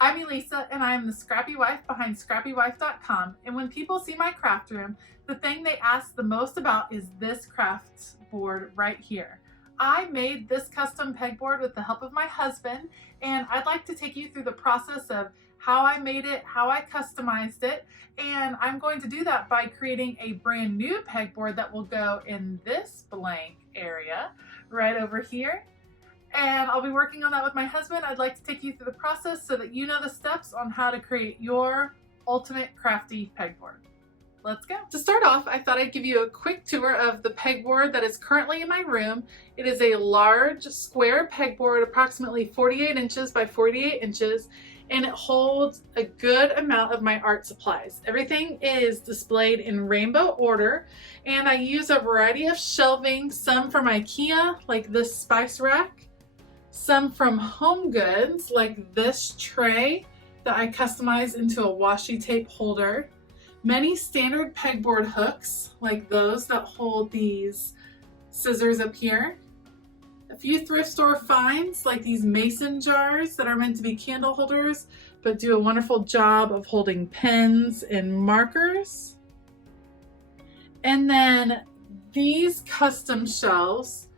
I'm Elisa, and I am the Scrappy Wife behind scrappywife.com. And when people see my craft room, the thing they ask the most about is this craft board right here. I made this custom pegboard with the help of my husband, and I'd like to take you through the process of how I made it, how I customized it, and I'm going to do that by creating a brand new pegboard that will go in this blank area right over here. And I'll be working on that with my husband. I'd like to take you through the process so that you know the steps on how to create your ultimate crafty pegboard. Let's go. To start off, I thought I'd give you a quick tour of the pegboard that is currently in my room. It is a large square pegboard, approximately 48 inches by 48 inches, and it holds a good amount of my art supplies. Everything is displayed in rainbow order, and I use a variety of shelving, some from IKEA, like this spice rack, some from Home Goods, like this tray that I customized into a washi tape holder, many standard pegboard hooks, like those that hold these scissors up here, a few thrift store finds, like these mason jars that are meant to be candle holders, but do a wonderful job of holding pens and markers, and then these custom shelves,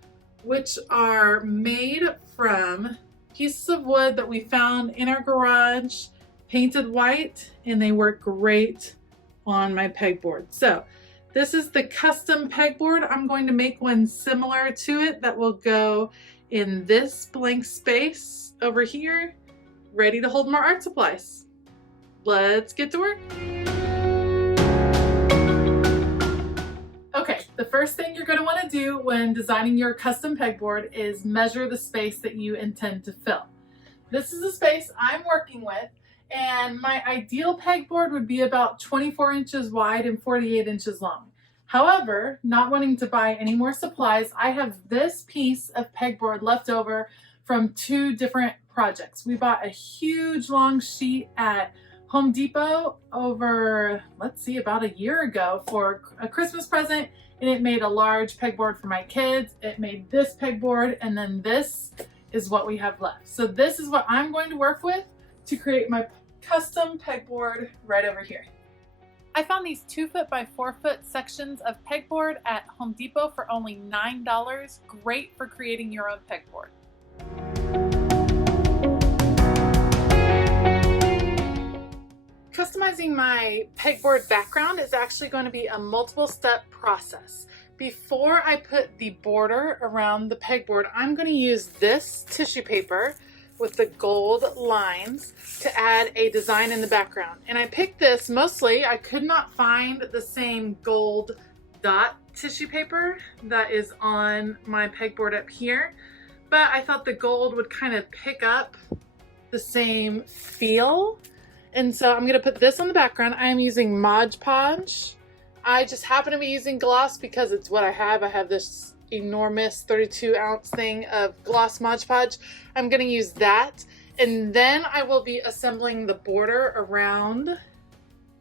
which are made from pieces of wood that we found in our garage, painted white, and they work great on my pegboard. So this is the custom pegboard. I'm going to make one similar to it that will go in this blank space over here, ready to hold more art supplies. Let's get to work. Okay, the first thing you're going to want to do when designing your custom pegboard is measure the space that you intend to fill. This is the space I'm working with, and my ideal pegboard would be about 24 inches wide and 48 inches long. However, not wanting to buy any more supplies, I have this piece of pegboard left over from two different projects. We bought a huge long sheet at Home Depot over, let's see, about a year ago for a Christmas present, and it made a large pegboard for my kids. It made this pegboard, and then this is what we have left. So this is what I'm going to work with to create my custom pegboard right over here. I found these 2-foot by 4-foot sections of pegboard at Home Depot for only $9. Great for creating your own pegboard. Customizing my pegboard background is actually going to be a multiple step process. Before I put the border around the pegboard, I'm going to use this tissue paper with the gold lines to add a design in the background. And I picked this mostly, I could not find the same gold dot tissue paper that is on my pegboard up here, but I thought the gold would kind of pick up the same feel. And so I'm going to put this on the background. I am using Mod Podge. I just happen to be using gloss because it's what I have. I have this enormous 32-ounce thing of gloss Mod Podge. I'm going to use that. And then I will be assembling the border around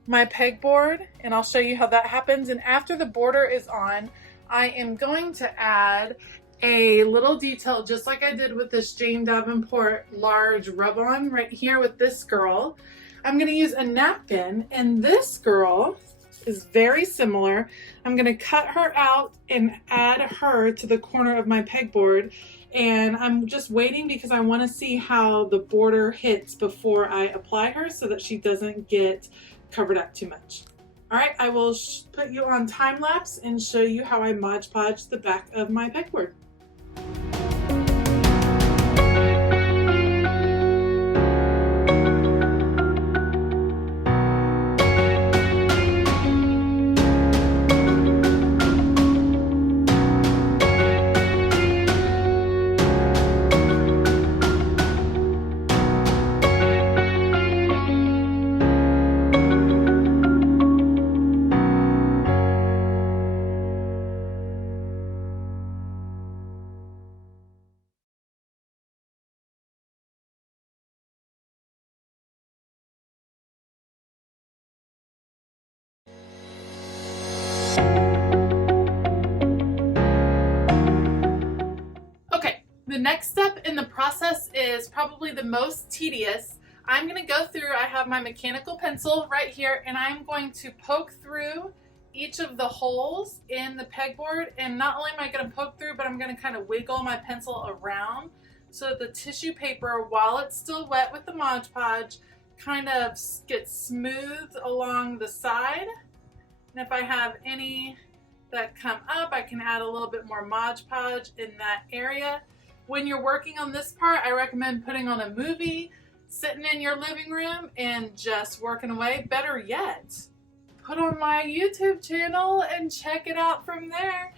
my pegboard. And I'll show you how that happens. And after the border is on, I am going to add a little detail, just like I did with this Jane Davenport large rub-on right here with this girl. I'm going to use a napkin, and this girl is very similar. I'm going to cut her out and add her to the corner of my pegboard, and I'm just waiting because I want to see how the border hits before I apply her so that she doesn't get covered up too much. All right, I will put you on time lapse and show you how I Mod Podge the back of my pegboard. process is probably the most tedious. I'm going to go through, I have my mechanical pencil right here, and I'm going to poke through each of the holes in the pegboard. And not only am I going to poke through, but I'm going to kind of wiggle my pencil around so that the tissue paper, while it's still wet with the Mod Podge, kind of gets smooth along the side. And if I have any that come up, I can add a little bit more Mod Podge in that area. When you're working on this part, I recommend putting on a movie, sitting in your living room and just working away. Better yet, put on my YouTube channel and check it out from there.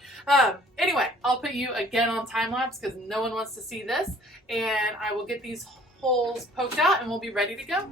Anyway, I'll put you again on time lapse because no one wants to see this, and I will get these holes poked out and we'll be ready to go.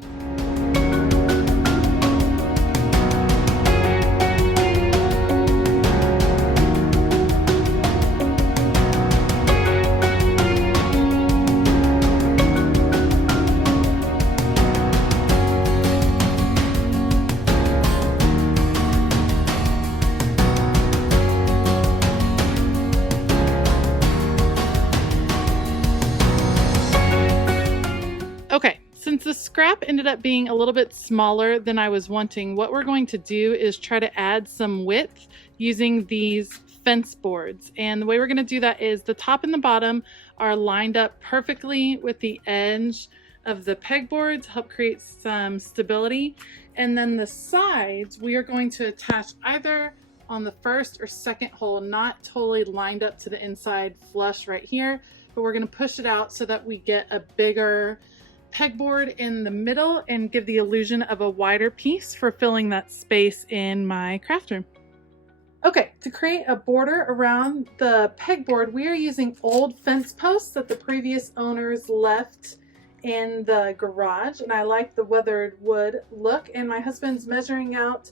Okay, since the scrap ended up being a little bit smaller than I was wanting, what we're going to do is try to add some width using these fence boards. And the way we're going to do that is the top and the bottom are lined up perfectly with the edge of the pegboard to help create some stability. And then the sides, we are going to attach either on the first or second hole, not totally lined up to the inside flush right here, but we're going to push it out so that we get a bigger pegboard in the middle and give the illusion of a wider piece for filling that space in my craft room. Okay, to create a border around the pegboard, we are using old fence posts that the previous owners left in the garage, and I like the weathered wood look, and my husband's measuring out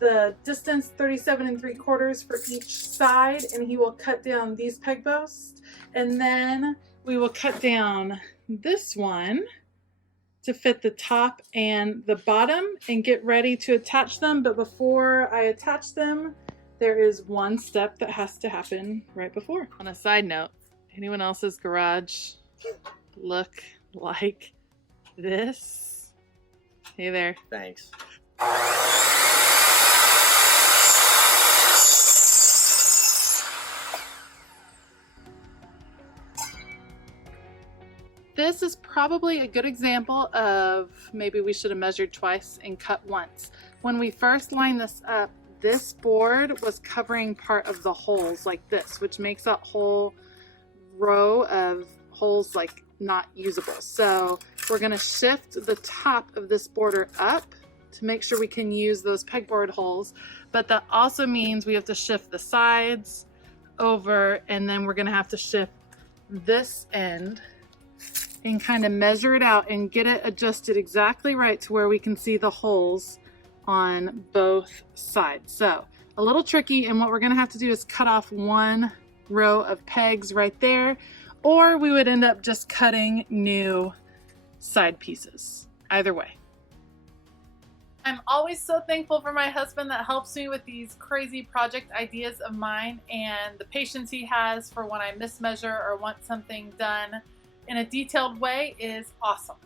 the distance 37 3/4 for each side, and he will cut down these peg posts, and then we will cut down this one to fit the top and the bottom and get ready to attach them. But before I attach them, there is one step that has to happen right before. On a side note, anyone else's garage look like this? Hey there. Thanks. This is probably a good example of maybe we should have measured twice and cut once. When we first lined this up, this board was covering part of the holes like this, which makes that whole row of holes like not usable. So we're going to shift the top of this border up to make sure we can use those pegboard holes, but that also means we have to shift the sides over, and then we're going to have to shift this end and kind of measure it out and get it adjusted exactly right to where we can see the holes on both sides. So a little tricky, and what we're going to have to do is cut off one row of pegs right there, or we would end up just cutting new side pieces. Either way. I'm always so thankful for my husband that helps me with these crazy project ideas of mine, and the patience he has for when I mismeasure or want something done in a detailed way is awesome.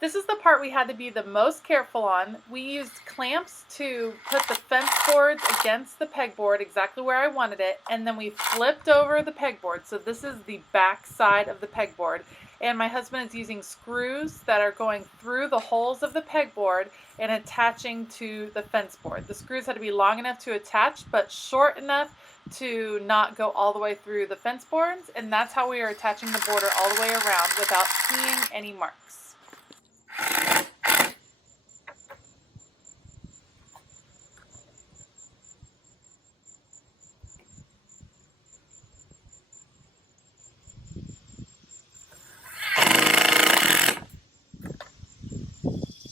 This is the part we had to be the most careful on. We used clamps to put the fence boards against the pegboard exactly where I wanted it, and then we flipped over the pegboard. So this is the back side of the pegboard, and my husband is using screws that are going through the holes of the pegboard and attaching to the fence board. The screws had to be long enough to attach, but short enough to not go all the way through the fence boards, and that's how we are attaching the border all the way around without seeing any marks.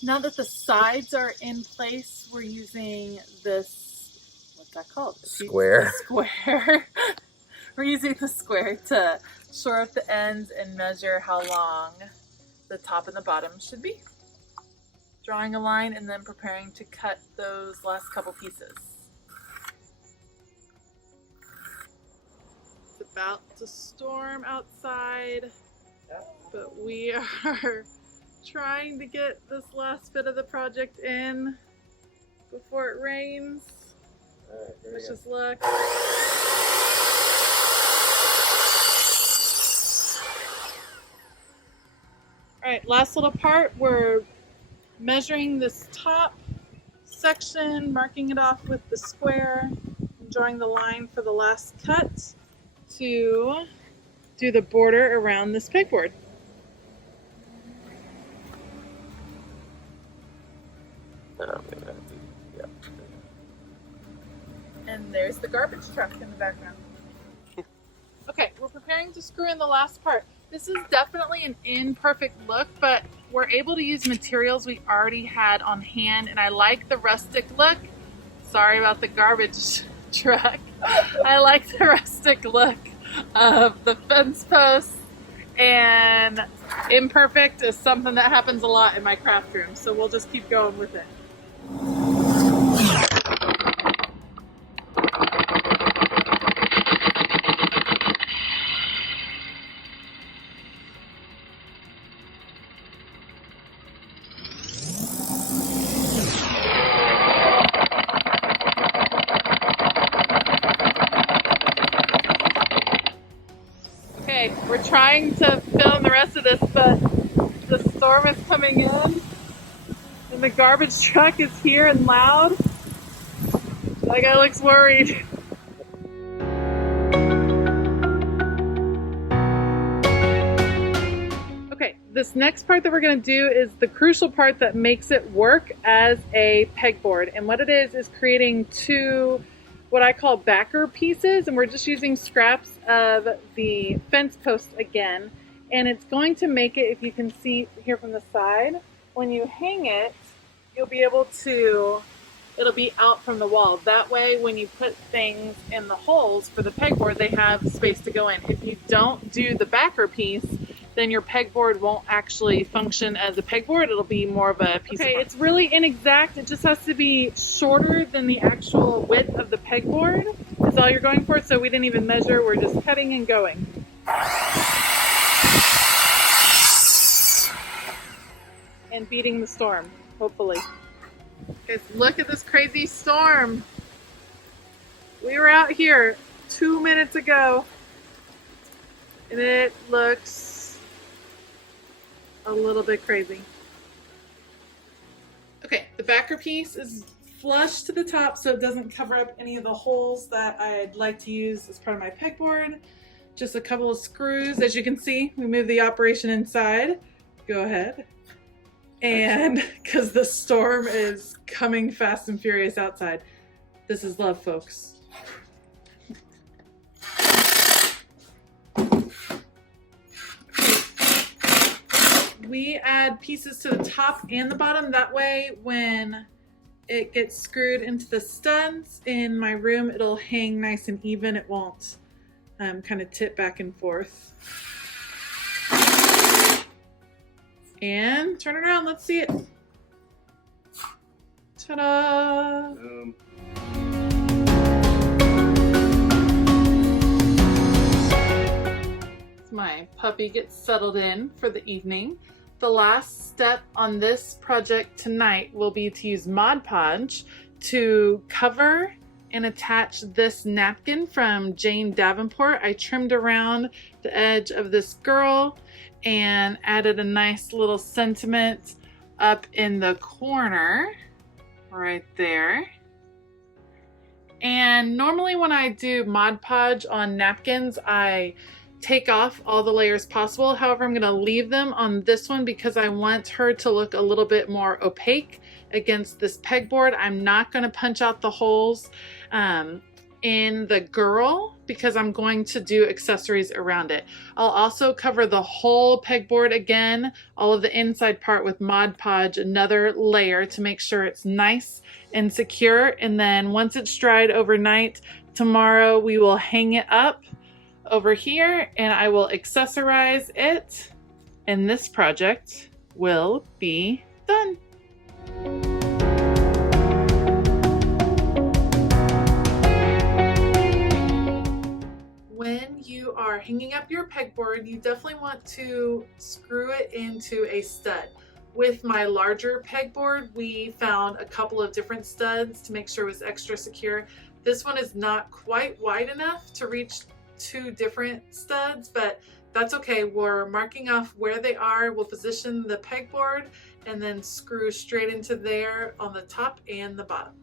Now that the sides are in place, we're using this, what's that called? Square. Square. We're using the square to shore up the ends and measure how long the top and the bottom should be. Drawing a line and then preparing to cut those last couple pieces. about to storm outside, but we are trying to get this last bit of the project in before it rains. Wish us luck. Alright, last little part, we're measuring this top section, marking it off with the square, and drawing the line for the last cut to do the border around this pegboard. And there's the garbage truck in the background. Okay, we're preparing to screw in the last part. This is definitely an imperfect look, but we're able to use materials we already had on hand, and I like the rustic look. Sorry about the garbage truck. I like the rustic look of the fence posts, and imperfect is something that happens a lot in my craft room, so we'll just keep going with it. Okay, we're trying to film the rest of this, but the storm is coming in and the garbage truck is here and loud. That guy looks worried. Okay, this next part that we're going to do is the crucial part that makes it work as a pegboard. And what it is creating two what I call backer pieces, and we're just using scraps of the fence post again, and it's going to make it, if you can see here from the side, when you hang it, you'll be able to, it'll be out from the wall. That way when you put things in the holes for the pegboard, they have space to go in. If you don't do the backer piece, then your pegboard won't actually function as a pegboard. It'll be more of a piece of art. It's really inexact. It just has to be shorter than the actual width of the pegboard is all you're going for. So we didn't even measure. We're just cutting and going. And beating the storm, hopefully. Guys, look at this crazy storm. We were out here 2 minutes ago and it looks a little bit crazy. Okay, the backer piece is flush to the top so it doesn't cover up any of the holes that I'd like to use as part of my pegboard. Just a couple of screws. As you can see, we moved the operation inside. Go ahead. And because the storm is coming fast and furious outside. This is love, folks. We add pieces to the top and the bottom. That way when it gets screwed into the studs in my room, it'll hang nice and even. It won't kind of tip back and forth. And turn it around, let's see it. Ta-da! My puppy gets settled in for the evening. The last step on this project tonight will be to use Mod Podge to cover and attach this napkin from Jane Davenport. I trimmed around the edge of this girl and added a nice little sentiment up in the corner right there. And normally when I do Mod Podge on napkins, I take off all the layers possible. However, I'm going to leave them on this one because I want her to look a little bit more opaque against this pegboard. I'm not going to punch out the holes in the girl because I'm going to do accessories around it. I'll also cover the whole pegboard again, all of the inside part with Mod Podge, another layer to make sure it's nice and secure. And then once it's dried overnight, tomorrow we will hang it up over here and I will accessorize it, and this project will be done. When you are hanging up your pegboard, you definitely want to screw it into a stud. With my larger pegboard, we found a couple of different studs to make sure it was extra secure. This one is not quite wide enough to reach 2 different studs, but that's okay. We're marking off where they are. We'll position the pegboard and then screw straight into there on the top and the bottom.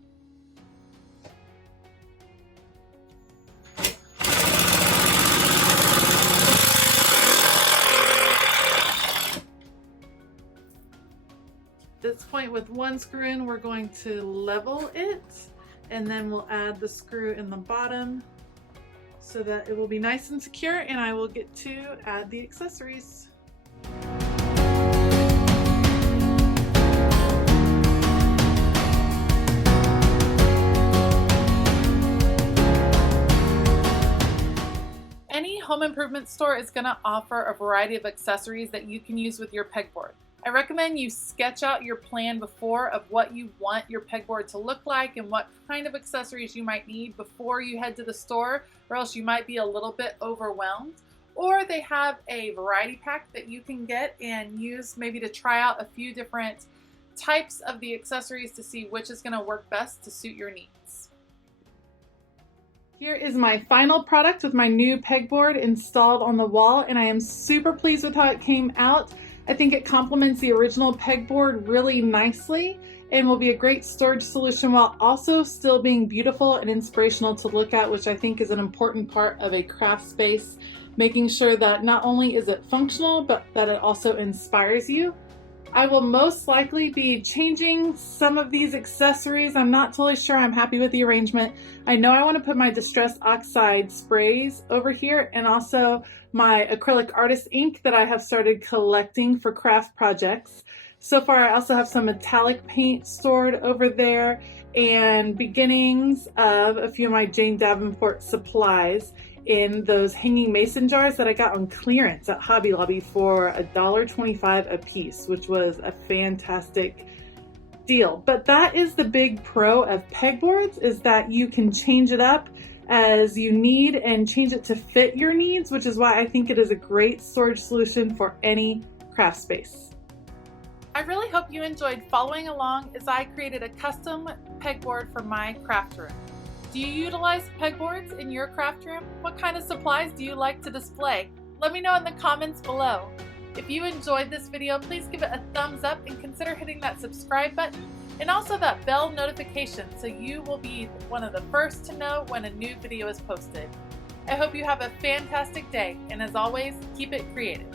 At this point, with one screw in, we're going to level it, and then we'll add the screw in the bottom so that it will be nice and secure, and I will get to add the accessories. Any home improvement store is going to offer a variety of accessories that you can use with your pegboard. I recommend you sketch out your plan before of what you want your pegboard to look like and what kind of accessories you might need before you head to the store, or else you might be a little bit overwhelmed. Or they have a variety pack that you can get and use maybe to try out a few different types of the accessories to see which is going to work best to suit your needs. Here is my final product with my new pegboard installed on the wall, and I am super pleased with how it came out. I think it complements the original pegboard really nicely and will be a great storage solution while also still being beautiful and inspirational to look at, which I think is an important part of a craft space, making sure that not only is it functional, but that it also inspires you. I will most likely be changing some of these accessories. I'm not totally sure I'm happy with the arrangement. I know I want to put my Distress Oxide sprays over here and also my acrylic artist ink that I have started collecting for craft projects. So far I also have some metallic paint stored over there and beginnings of a few of my Jane Davenport supplies in those hanging mason jars that I got on clearance at Hobby Lobby for $1.25 a piece, which was a fantastic deal. But that is the big pro of pegboards, is that you can change it up as you need and change it to fit your needs, which is why I think it is a great storage solution for any craft space. I really hope you enjoyed following along as I created a custom pegboard for my craft room. Do you utilize pegboards in your craft room? What kind of supplies do you like to display? Let me know in the comments below. If you enjoyed this video, please give it a thumbs up and consider hitting that subscribe button and also that bell notification so you will be one of the first to know when a new video is posted. I hope you have a fantastic day, and as always, keep it creative.